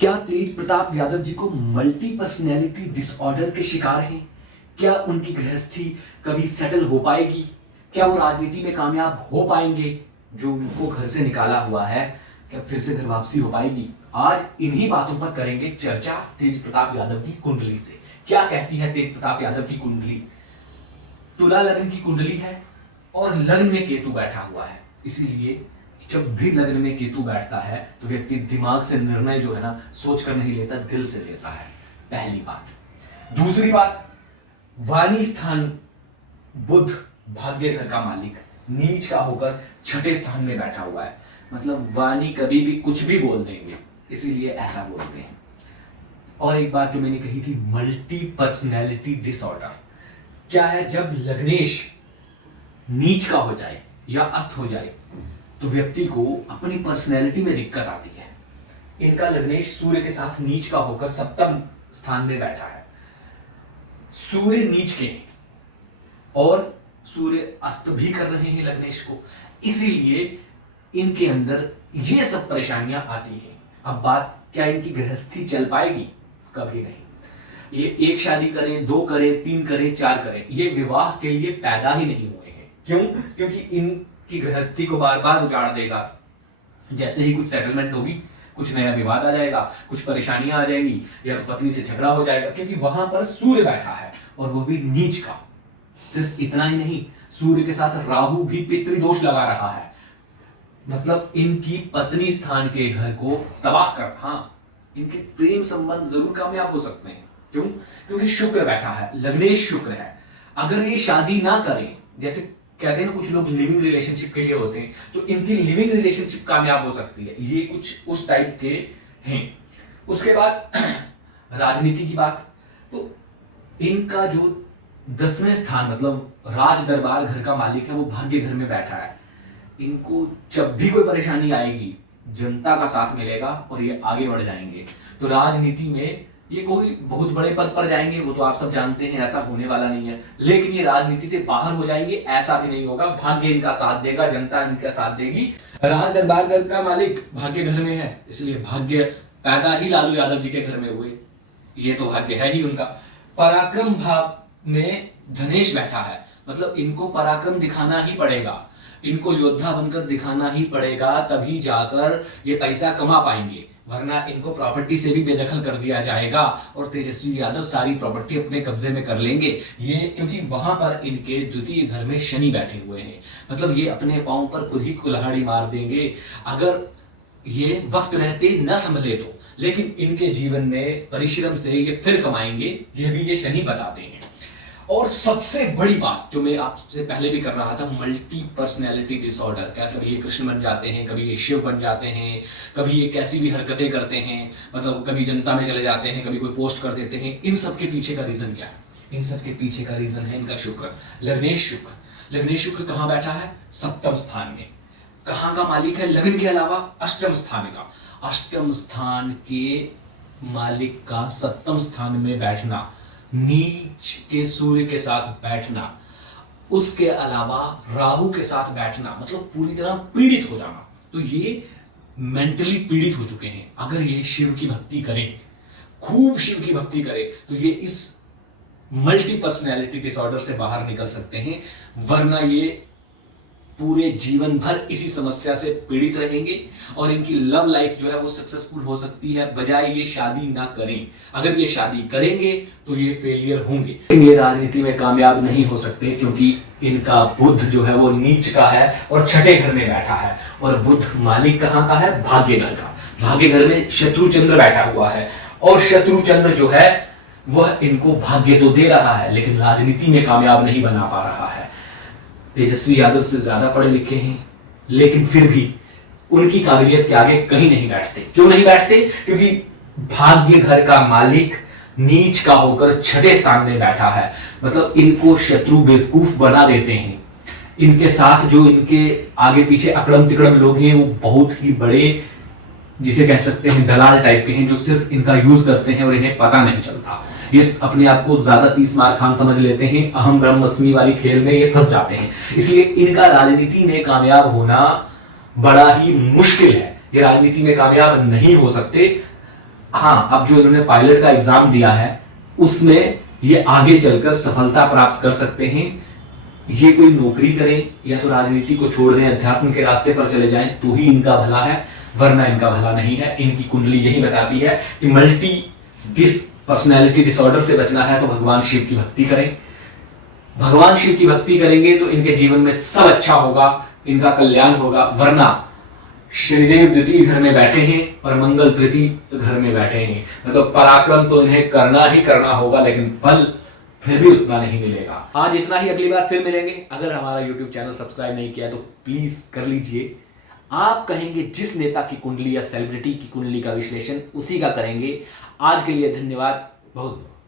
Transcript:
क्या तेज प्रताप यादव जी को multi personality disorder के शिकार हैं? क्या उनकी गृहस्थी कभी सेटल हो पाएगी? क्या वो राजनीति में कामयाब हो पाएंगे? जो उनको घर से निकाला हुआ है, क्या फिर से घर वापसी हो पाएगी? आज इन्हीं बातों पर करेंगे चर्चा तेज प्रताप यादव की कुंडली से। क्या कहती है तेज प्रताप यादव की कुंडली? तुला लग्न की कुंडली है और लग्न में केतु बैठा हुआ है, इसीलिए जब भी लग्न में केतु बैठता है तो व्यक्ति दिमाग से निर्णय जो है ना सोच कर नहीं लेता, दिल से लेता है। पहली बात। दूसरी बात, वाणी स्थान बुध भाग्य घर का मालिक नीच का होकर छठे स्थान में बैठा हुआ है, मतलब वाणी कभी भी कुछ भी बोल देंगे, इसीलिए ऐसा बोलते हैं। और एक बात जो मैंने कही थी, मल्टी पर्सनैलिटी डिसऑर्डर क्या है? जब लग्नेश नीच का हो जाए या अस्त हो जाए तो व्यक्ति को अपनी पर्सनैलिटी में दिक्कत आती है। इनका लग्नेश सूर्य के साथ नीच का होकर सप्तम स्थान में बैठा है। सूर्य नीच के और सूर्य अस्त भी कर रहे हैं लग्नेश को, इसीलिए इनके अंदर ये सब परेशानियां आती हैं। अब बात, क्या इनकी गृहस्थी चल पाएगी? कभी नहीं। ये एक शादी करें, दो करें, तीन करें, चार करें, ये विवाह के लिए पैदा ही नहीं हुए हैं। क्यों? क्योंकि इनकी गृहस्थी को बार बार उजाड़ देगा। जैसे ही कुछ सेटलमेंट होगी, कुछ नया विवाद आ जाएगा, कुछ परेशानियां आ जाएंगी, या तो पत्नी से झगड़ा हो जाएगा, क्योंकि वहां पर सूर्य बैठा है और वो भी नीच का। सिर्फ इतना ही नहीं, सूर्य के साथ राहु भी पितृदोष लगा रहा है, मतलब इनकी पत्नी स्थान के घर को तबाह कर। हाँ, इनके प्रेम संबंध जरूर कामयाब हो सकते हैं। क्यों? क्योंकि शुक्र बैठा है, लग्नेश शुक्र है। अगर ये शादी ना करें, जैसे कहते हैं ना कुछ लोग लिविंग रिलेशनशिप के लिए होते हैं, तो इनकी लिविंग रिलेशनशिप कामयाब हो सकती है। ये कुछ उस टाइप के हैं। उसके बाद राजनीति की बात, तो इनका जो 10वें स्थान मतलब राज दरबार घर का मालिक है, वो भाग्य घर में बैठा है। इनको जब भी कोई परेशानी आएगी, जनता का साथ मिलेगा और ये आगे बढ़ जाएंगे। तो राजनीति में ये कोई बहुत बड़े पद पर जाएंगे, वो तो आप सब जानते हैं, ऐसा होने वाला नहीं है। लेकिन ये राजनीति से बाहर हो जाएंगे, ऐसा भी नहीं होगा। भाग्य इनका साथ देगा, जनता इनका साथ देगी। राज दरबार घर का मालिक भाग्य घर में है, इसलिए भाग्य पैदा ही लालू यादव जी के घर में हुए, ये तो भाग्य है ही उनका। पराक्रम भाव में धनेश बैठा है, मतलब इनको पराक्रम दिखाना ही पड़ेगा, इनको योद्धा बनकर दिखाना ही पड़ेगा, तभी जाकर ये पैसा कमा पाएंगे, वरना इनको प्रॉपर्टी से भी बेदखल कर दिया जाएगा और तेजस्वी यादव सारी प्रॉपर्टी अपने कब्जे में कर लेंगे। ये क्योंकि वहां पर इनके द्वितीय घर में शनि बैठे हुए हैं, मतलब ये अपने पांव पर खुद ही कुल्हाड़ी मार देंगे अगर ये वक्त रहते न संभले तो। लेकिन इनके जीवन में परिश्रम से ये फिर कमाएंगे, ये भी ये शनि बताते हैं। और सबसे बड़ी बात जो मैं आपसे पहले भी कर रहा था, मल्टी पर्सनैलिटी डिसऑर्डर। क्या कभी ये कृष्ण बन जाते हैं, कभी ये शिव बन जाते हैं, कभी ये कैसी भी हरकतें करते हैं, मतलब कभी जनता में चले जाते हैं, कभी कोई पोस्ट कर देते हैं। इन सब के पीछे का रीजन क्या है? इन सब के पीछे का रीजन है इनका शुक्र, लग्नेश शुक्र। लग्नेश शुक्र कहाँ बैठा है? सप्तम स्थान में। कहाँ का मालिक है? लग्न के अलावा अष्टम स्थान का। अष्टम स्थान के मालिक का सप्तम स्थान में बैठना, नीच के सूर्य के साथ बैठना, उसके अलावा राहु के साथ बैठना, मतलब पूरी तरह पीड़ित हो जाना। तो ये मेंटली पीड़ित हो चुके हैं। अगर ये शिव की भक्ति करें, खूब शिव की भक्ति करें, तो ये इस मल्टी पर्सनैलिटी डिसऑर्डर से बाहर निकल सकते हैं, वरना ये पूरे जीवन भर इसी समस्या से पीड़ित रहेंगे और इनकी लव लाइफ जो है वो सक्सेसफुल हो सकती है, बजाय ये शादी ना करें। अगर ये शादी करेंगे तो ये फेलियर होंगे, ये राजनीति में कामयाब नहीं हो सकते, क्योंकि इनका बुध जो है वो नीच का है और छठे घर में बैठा है। और बुध मालिक कहाँ का है? भाग्य घर का। भाग्य घर में शत्रु चंद्र बैठा हुआ है, और शत्रु चंद्र जो है वह इनको भाग्य तो दे रहा है, लेकिन राजनीति में कामयाब नहीं बना पा रहा है। तेजस्वी यादव से ज्यादा पढ़े लिखे हैं, लेकिन फिर भी उनकी काबिलियत के आगे कहीं नहीं बैठते। क्यों नहीं बैठते? क्योंकि भाग्य घर का मालिक नीच का होकर छठे स्थान में बैठा है, मतलब इनको शत्रु बेवकूफ बना देते हैं। इनके साथ जो इनके आगे पीछे अकड़म तिकड़म लोग हैं, वो बहुत ही बड़े, जिसे कह सकते हैं दलाल टाइप के हैं, जो सिर्फ इनका यूज करते हैं और इन्हें पता नहीं चलता। ये अपने आप को ज्यादा 30 मार खान समझ लेते हैं, अहम ब्रह्मस्मि वाली खेल में ये फंस जाते हैं। इसलिए इनका राजनीति में कामयाब होना बड़ा ही मुश्किल है। ये राजनीति में कामयाब नहीं हो सकते। हाँ, अब जो इन्होंने पायलट का एग्जाम दिया है उसमें ये आगे चलकर सफलता प्राप्त कर सकते हैं। ये कोई नौकरी करें या तो राजनीति को छोड़ दें, अध्यात्म के रास्ते पर चले जाएं तो ही इनका भला है, वरना इनका भला नहीं है। इनकी कुंडली यही बताती है कि मल्टी पर्सनैलिटी डिसऑर्डर से बचना है तो भगवान शिव की भक्ति करें। भगवान शिव की भक्ति करेंगे तो इनके जीवन में सब अच्छा होगा, इनका कल्याण होगा। वरना शनिदेव द्वितीय घर में बैठे हैं और मंगल तृतीय घर में बैठे हैं, मतलब पराक्रम तो इन्हें करना ही करना होगा, लेकिन फल फिर भी उतना नहीं मिलेगा। आज इतना ही, अगली बार फिर मिलेंगे। अगर हमारा YouTube चैनल सब्सक्राइब नहीं किया तो प्लीज कर लीजिए। आप कहेंगे जिस नेता की कुंडली या सेलिब्रिटी की कुंडली का विश्लेषण उसी का करेंगे। आज के लिए धन्यवाद बहुत बहुत।